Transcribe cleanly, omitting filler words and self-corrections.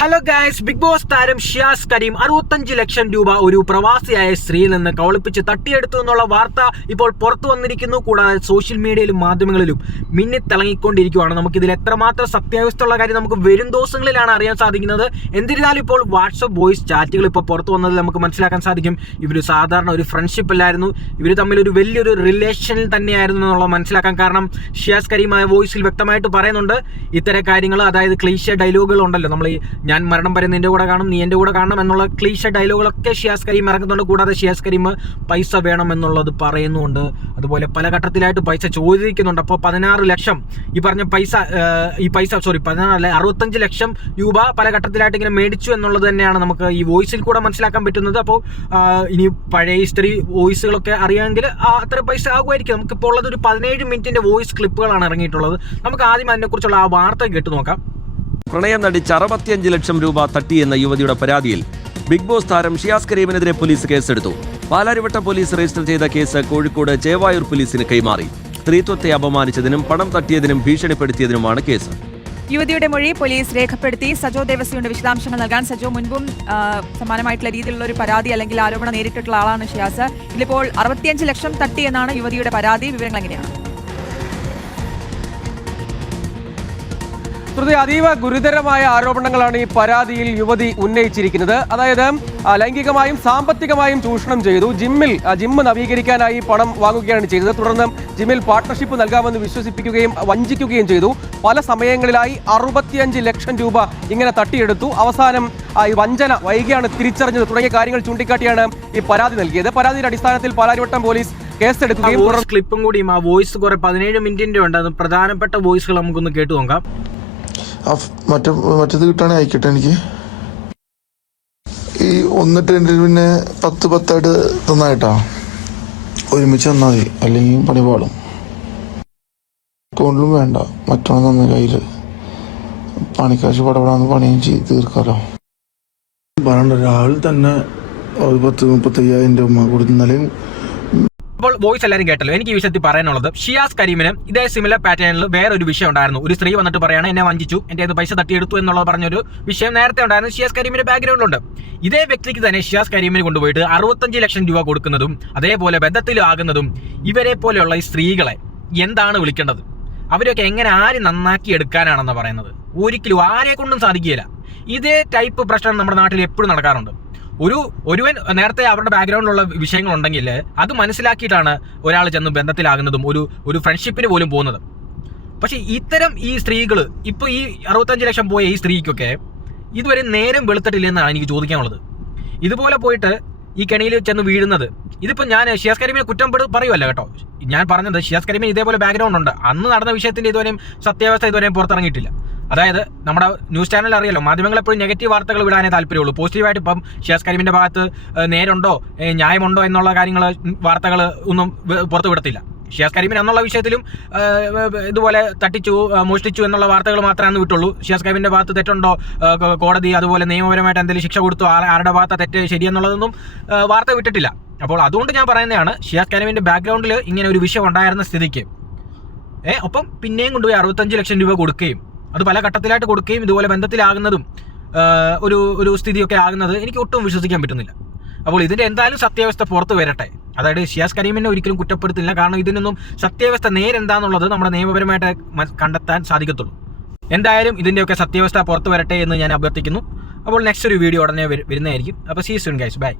Hello guys, big boss താരം ഷിയാസ് കരീം 65 ലക്ഷം രൂപ ഒരു പ്രവാസിയായ സ്ത്രീയിൽ നിന്ന് കബളിപ്പിച്ച് തട്ടിയെടുത്തു എന്നുള്ള വാർത്ത ഇപ്പോൾ പുറത്തു വന്നിരിക്കുന്നു. കൂടാതെ സോഷ്യൽ മീഡിയയിലും മാധ്യമങ്ങളിലും മിന്നിത്തിളങ്ങിക്കൊണ്ടിരിക്കുകയാണ്. നമുക്കിതിൽ എത്രമാത്രം സത്യാവസ്ഥയുള്ള കാര്യം നമുക്ക് വരും ദിവസങ്ങളിലാണ് അറിയാൻ സാധിക്കുന്നത്. എന്നിരുന്നാലും ഇപ്പോൾ വാട്സപ്പ് വോയിസ് ചാറ്റുകൾ ഇപ്പോൾ പുറത്തു വന്നതിൽ നമുക്ക് മനസ്സിലാക്കാൻ സാധിക്കും ഇവർ സാധാരണ ഒരു ഫ്രണ്ട്ഷിപ്പ് അല്ലായിരുന്നു, ഇവർ തമ്മിൽ ഒരു വലിയൊരു റിലേഷനിൽ തന്നെയായിരുന്നു എന്നുള്ളത് മനസ്സിലാക്കാൻ. കാരണം ഷിയാസ് കരീം ആ വോയിസിൽ വ്യക്തമായിട്ട് പറയുന്നുണ്ട് ഇത്തരം കാര്യങ്ങൾ. അതായത് ക്ലീശ ഡയലോഗുകൾ ഉണ്ടല്ലോ, നമ്മൾ ഞാൻ മരണം വരെ നിന്റെ കൂടെ കാണും, നീ എൻ്റെ കൂടെ കാണണം എന്നുള്ള ക്ലീശ ഡയലോഗുകളൊക്കെ ഷിയാസ് കരീം ഇറങ്ങുന്നുണ്ട്. കൂടാതെ ഷിയാസ് കരീം പൈസ വേണം എന്നുള്ളത് പറയുന്നുണ്ട്. അതുപോലെ പല ഘട്ടത്തിലായിട്ട് പൈസ ചോദിക്കുന്നുണ്ട്. അപ്പോൾ 16 ലക്ഷം ഈ പറഞ്ഞ പൈസ 65 ലക്ഷം രൂപ പല ഘട്ടത്തിലായിട്ട് ഇങ്ങനെ മേടിച്ചു എന്നുള്ളത് തന്നെയാണ് നമുക്ക് ഈ വോയിസിൽ കൂടെ മനസ്സിലാക്കാൻ പറ്റുന്നത്. അപ്പോൾ ഇനി പഴയ ഹിസ്റ്ററി വോയിസുകളൊക്കെ അറിയാമെങ്കിൽ അത്ര പൈസ ആകുമായിരിക്കും. നമുക്കിപ്പോൾ ഉള്ളത് ഒരു 17 മിനിറ്റിന്റെ വോയിസ് ക്ലിപ്പുകളാണ് ഇറങ്ങിയിട്ടുള്ളത്. നമുക്ക് ആദ്യം അതിനെക്കുറിച്ചുള്ള ആ വാർത്ത കേട്ട് നോക്കാം. പ്രണയം നടിച്ച് 65 ലക്ഷം രൂപ തട്ടിയെന്ന യുവതിയുടെ പരാതിയിൽ ബിഗ് ബോസ് താരം ഷിയാസ് കരീമിനെതിരെ പോലീസ് കേസെടുത്തു. പാലാരിവട്ടം പോലീസ് രജിസ്റ്റർ ചെയ്ത കേസ് കോഴിക്കോട് ചേവായൂർ പോലീസിന് കൈമാറി. സ്ത്രീത്വത്തെ അപമാനിച്ചതിനും പണം തട്ടിയതിനും ഭീഷണിപ്പെടുത്തിയതിനുമാണ് കേസ്. യുവതിയുടെ മൊഴി പോലീസ് രേഖപ്പെടുത്തി. സജോ ദേവസ്വയുടെ വിശദാംശങ്ങൾ നൽകാൻ. സജോ, മുൻപും സമാനമായിട്ടുള്ള രീതിയിലുള്ള ഒരു പരാതി അല്ലെങ്കിൽ ആരോപണം നേരിട്ടിട്ടുള്ള ആളാണ് ഷിയാസ്. ഇതിലിപ്പോൾ 65 ലക്ഷം തട്ടി എന്നാണ് യുവതിയുടെ പരാതി. വിവരങ്ങൾ എങ്ങനെയാണ്? അതീവ ഗുരുതരമായ ആരോപണങ്ങളാണ് ഈ പരാതിയിൽ യുവതി ഉന്നയിച്ചിരിക്കുന്നത്. അതായത് ലൈംഗികമായും സാമ്പത്തികമായും ചൂഷണം ചെയ്തു. ജിമ്മ് നവീകരിക്കാനായി പണം വാങ്ങുകയാണ് ചെയ്തത്. തുടർന്ന് ജിമ്മിൽ പാർട്ട്ണർഷിപ്പ് നൽകാമെന്ന് വിശ്വസിപ്പിക്കുകയും വഞ്ചിക്കുകയും ചെയ്തു. പല സമയങ്ങളിലായി 65 ലക്ഷം രൂപ ഇങ്ങനെ തട്ടിയെടുത്തു. അവസാനം ഈ വഞ്ചന വൈകിയാണ് തിരിച്ചറിഞ്ഞത് തുടങ്ങിയ കാര്യങ്ങൾ ചൂണ്ടിക്കാട്ടിയാണ് ഈ പരാതി നൽകിയത്. പരാതിയുടെ അടിസ്ഥാനത്തിൽ പാലാരിവട്ടം പോലീസ് കേസെടുക്കുകയും ക്ലിപ്പും കൂടിയും ആ വോയിസ് കുറെ 17 മിനിറ്റിന്റെ ഉണ്ട്. അത് പ്രധാനപ്പെട്ട വോയിസുകൾ നമുക്കൊന്ന് കേട്ടു നോക്കാം. മറ്റേത് കിട്ടാണെങ്കിൽ അയക്കട്ടെ. എനിക്ക് ഈ 1 പിന്നെ 10 തന്നായിട്ടാ ഒരുമിച്ച് തന്നാൽ മതി, അല്ലെങ്കിൽ പണി പാടും. അക്കൗണ്ടിലും വേണ്ട, മറ്റൊന്ന് തന്ന കയ്യില് പണിക്കാശ് പടപടാന്ന് പണിയും ചെയ്ത് തീർക്കാലോ. പറയണ്ട, രാവിലെ തന്നെ 10-35,000 രൂപ കൊടുത്താലും. അപ്പോൾ വോയിസ് എല്ലാവരും കേട്ടല്ലോ. എനിക്ക് ഈ വിഷയത്തിൽ പറയാനുള്ളത്, ഷിയാസ് കരീമിന് ഇതേ സിമിലർ പാറ്റേണിൽ വേറൊരു വിഷയം ഉണ്ടായിരുന്നു. ഒരു സ്ത്രീ വന്നിട്ട് പറയാണ് എന്നെ വഞ്ചിച്ചു, എൻ്റെ പൈസ തട്ടിയെടുത്തു എന്നുള്ളത് പറഞ്ഞൊരു വിഷയം നേരത്തെ ഉണ്ടായിരുന്നു. ഷിയാസ് കരീമിന്റെ ബാക്ക്ഗ്രൗണ്ടിലുണ്ട്. ഇതേ വ്യക്തിക്ക് തന്നെ ഷിയാസ് കരീമിന് കൊണ്ടുപോയിട്ട് 65 ലക്ഷം രൂപ കൊടുക്കുന്നതും അതേപോലെ ബന്ധത്തിലാകുന്നതും ഇവരെ പോലെയുള്ള ഈ സ്ത്രീകളെ എന്താണ് വിളിക്കേണ്ടത്? അവരൊക്കെ എങ്ങനെ ആര് നന്നാക്കി എടുക്കാനാണെന്ന് പറയുന്നത്? ഒരിക്കലും ആരെ കൊണ്ടും സാധിക്കുകയില്ല. ഇതേ ടൈപ്പ് പ്രശ്നം നമ്മുടെ നാട്ടിൽ എപ്പോഴും നടക്കാറുണ്ട്. ഒരുവൻ നേരത്തെ അവരുടെ ബാക്ക്ഗ്രൗണ്ടിലുള്ള വിഷയങ്ങളുണ്ടെങ്കിൽ അത് മനസ്സിലാക്കിയിട്ടാണ് ഒരാൾ ചെന്ന് ബന്ധത്തിലാകുന്നതും ഒരു ഫ്രണ്ട്ഷിപ്പിന് പോലും പോകുന്നത്. പക്ഷെ ഇത്തരം ഈ സ്ത്രീകൾ ഇപ്പോൾ ഈ 65 ലക്ഷം പോയ ഈ സ്ത്രീക്കൊക്കെ ഇതുവരെ നേരം വെളുത്തിട്ടില്ലെന്നാണ് എനിക്ക് ചോദിക്കാനുള്ളത്. ഇതുപോലെ പോയിട്ട് ഈ കെണിയിൽ ചെന്ന് വീഴുന്നത്, ഇതിപ്പോൾ ഞാൻ ഷിയാസ് കരീമിനെ കുറ്റം പറയുമല്ല കേട്ടോ. ഞാൻ പറഞ്ഞത് ഷിയാസ് കരീമിന് ഇതേപോലെ ബാക്ക്ഗ്രൗണ്ട് ഉണ്ട്. അന്ന് നടന്ന വിഷയത്തിന്റെ ഇതുവരെയും സത്യാവസ്ഥ ഇതുവരെയും പുറത്തിറങ്ങിയിട്ടില്ല. അതായത് നമ്മുടെ ന്യൂസ് ചാനൽ അറിയാലോ, മാധ്യമങ്ങൾ എപ്പോഴും നെഗറ്റീവ് വാർത്തകൾ വിടാനേ താല്പര്യമുള്ളൂ. പോസിറ്റീവായിട്ട് ഇപ്പം ഷിയാസ് കരീമിന്റെ ഭാഗത്ത് നേരുണ്ടോ ന്യായമുണ്ടോ എന്നുള്ള കാര്യങ്ങൾ വാർത്തകൾ ഒന്നും പുറത്തു വിടത്തില്ല. ഷിയാസ് കരീമിന് എന്നുള്ള വിഷയത്തിലും ഇതുപോലെ തട്ടിച്ചു മോഷ്ടിച്ചു എന്നുള്ള വാർത്തകൾ മാത്രമേ വിട്ടുള്ളൂ. ഷിയാസ് കരീമിന്റെ ഭാഗത്ത് തെറ്റുണ്ടോ, കോടതി അതുപോലെ നിയമപരമായിട്ട് എന്തെങ്കിലും ശിക്ഷ കൊടുത്തു, ആരുടെ ഭാഗത്ത് തെറ്റ് ശരിയെന്നുള്ളതൊന്നും വാർത്ത വിട്ടിട്ടില്ല. അപ്പോൾ അതുകൊണ്ട് ഞാൻ പറയുന്നതാണ്, ഷിയാസ് കരീമിന്റെ ബാക്ക്ഗ്രൗണ്ടിൽ ഇങ്ങനെ ഒരു വിഷയം ഉണ്ടായിരുന്ന സ്ഥിതിക്ക് ഒപ്പം പിന്നെയും കൊണ്ടുപോയി 65 ലക്ഷം രൂപ കൊടുക്കുകയും അത് പല ഘട്ടത്തിലായിട്ട് കൊടുക്കുകയും ഇതുപോലെ ബന്ധത്തിലാകുന്നതും ഒരു സ്ഥിതിയൊക്കെ ആകുന്നത് എനിക്ക് ഒട്ടും വിശ്വസിക്കാൻ പറ്റുന്നില്ല. അപ്പോൾ ഇതിന്റെ എന്തായാലും സത്യാവസ്ഥ പുറത്ത് വരട്ടെ. അതായത് ഷിയാസ് കരീമിനെ ഒരിക്കലും കുറ്റപ്പെടുത്തില്ല. കാരണം ഇതിനൊന്നും സത്യാവസ്ഥ നേരെന്താന്നുള്ളത് നമ്മുടെ നിയമപരമായിട്ട് കണ്ടെത്താൻ സാധിക്കത്തുള്ളൂ. എന്തായാലും ഇതിന്റെയൊക്കെ സത്യാവസ്ഥ പുറത്ത് വരട്ടെ എന്ന് ഞാൻ അഭ്യർത്ഥിക്കുന്നു. അപ്പോൾ നെക്സ്റ്റ് ഒരു വീഡിയോ ഉടനെ വരുന്നതായിരിക്കും. അപ്പോൾ സീ സൂൺ ഗൈസ്, ബൈ.